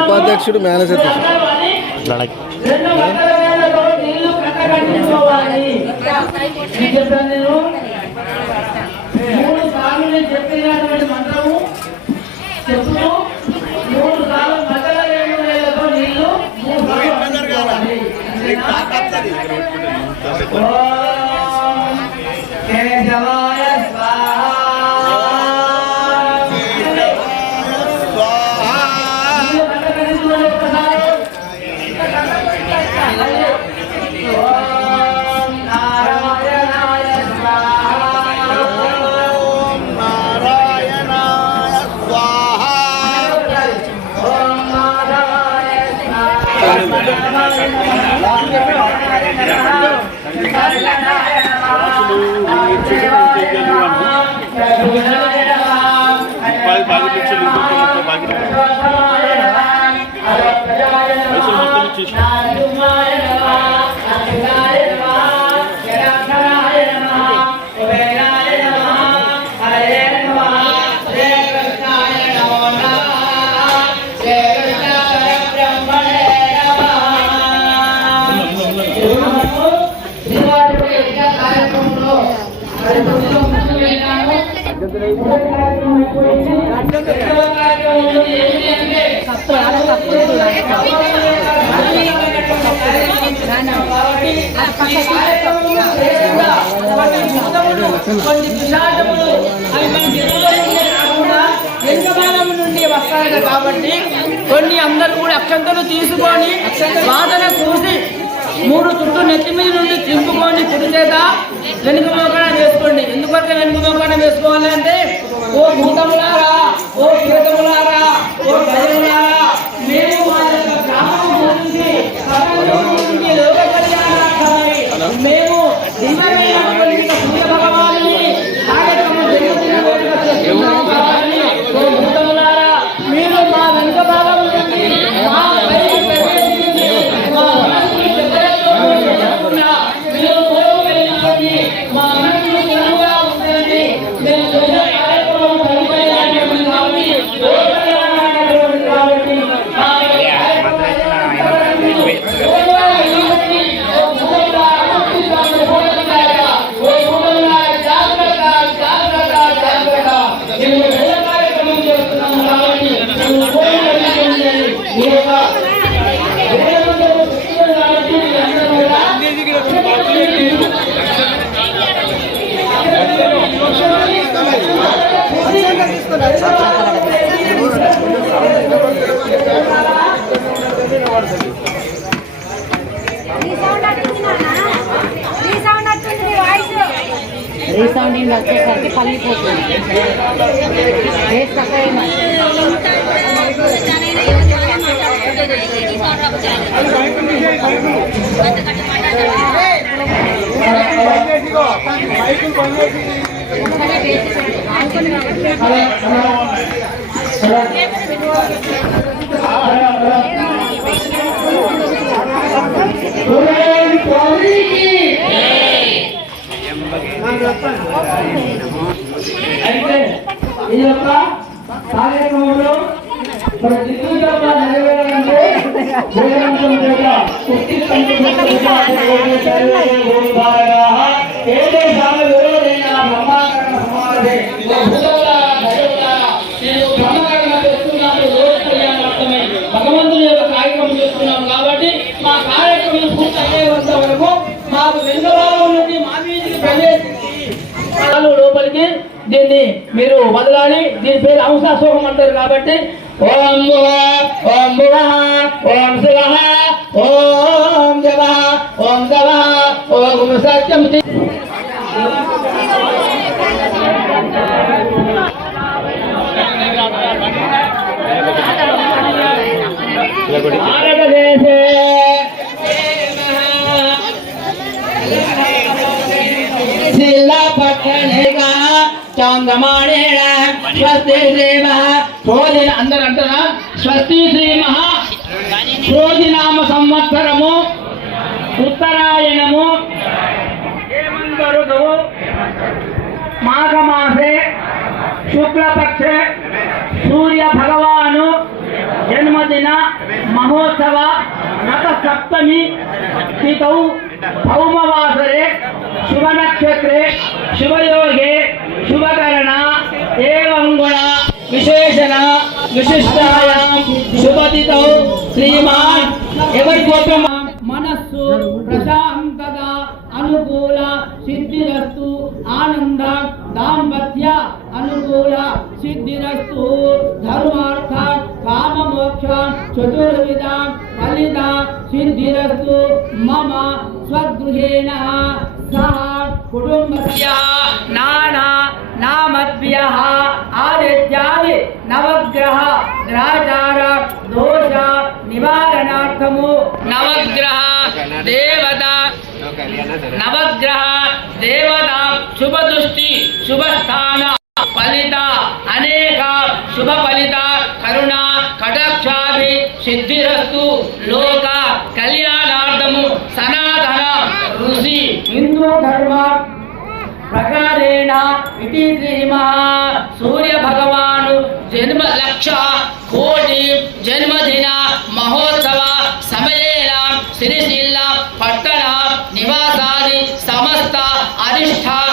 ఉపాధ్యక్షుడు మేనేజర్ చెప్పాను నేను మూడు సార్లు నేను చెప్పినటువంటి మంత్రము పైసలు మొత్తం ఇచ్చేసి కొన్ని అవి మన కాకుండా నుండి వస్తారు కాబట్టి కొన్ని అందరూ కూడా అక్షంతలు తీసుకొని వాదన కూసి మూడు చుట్టూ నెత్తి మీద నుండి చింపుకోండి కుడి చేత వెనుక మోకాణ వేసుకోండి ఎందుకంటే వెనుక మోకాణ వేసుకోవాలి అంటే ఓ భూతములారా ఓ రీసౌండింగ్ వచ్చేసరికి పలిగిపోతుంది వేస్ట్ తక్కువ అయితే ఈ యొక్క కార్యక్రమంలో మన నెరవేరాలంటే వేదాంతం ఏదే సాగు విరోధైన బ్రహ్మాకరణ సమాధి భగవంతుని యొక్క కార్యక్రమం చేస్తున్నాం కాబట్టి మా కార్యక్రమం పూర్తి అయ్యేంత వరకు మాకు వెనుకభాగం లోపలికి దీన్ని మీరు వదలాలి దీని పేరు అంశాశోకం అంటారు కాబట్టి ఓం భువ ఓం భువ ఓం శివ ఓం జవ ఓం దవ ఓం సత్యం భారతదేశే శిలాపట్టణేగా చంద్రమాణేణ స్వస్తి శ్రీమ క్రోధి అందరు అంటారా స్వస్తి శ్రీమ క్రోధినామ సంవత్సరము ఉత్తరాయణము హేమంత ఋతువు మాఘమాసే శుక్లపక్షే సూర్య భగవాను జన్మదిన మహోత్సవ రథ సప్తమి తిథౌ భౌమవాసరే శుభ నక్షత్రే శుభయోగే శుభకరణ ఏవంగుణ విశేషణ విశిష్టాయాం శుభతితో శ్రీమాన్. ఎవరి కోసం మనస్సు ప్రశాంతత అనుకూల సిద్ధిరస్తు ఆనంద దాంపత్య అనుకూల సిద్ధిరస్తు ధర్మార్థ కామమోక్ష చతుర్విధ ఫలిత సిద్ధిరస్తు మమ స్వగృహేణ సహ కుటుంబస్య. సంతాన ఫలిత అనేక శుభ ఫలిత కరుణ కటాక్షాభి సిద్ధిరస్తు లోక కళ్యాణార్థము సనాతన ఋషి హిందూ ధర్మ ప్రకారేణ ఇది సూర్య భగవాను జన్మ లక్ష కోటి జన్మదిన మహోత్సవ సమయేన సిరిసిల్ల పట్టణ నివాసాది సమస్త అధిష్టాన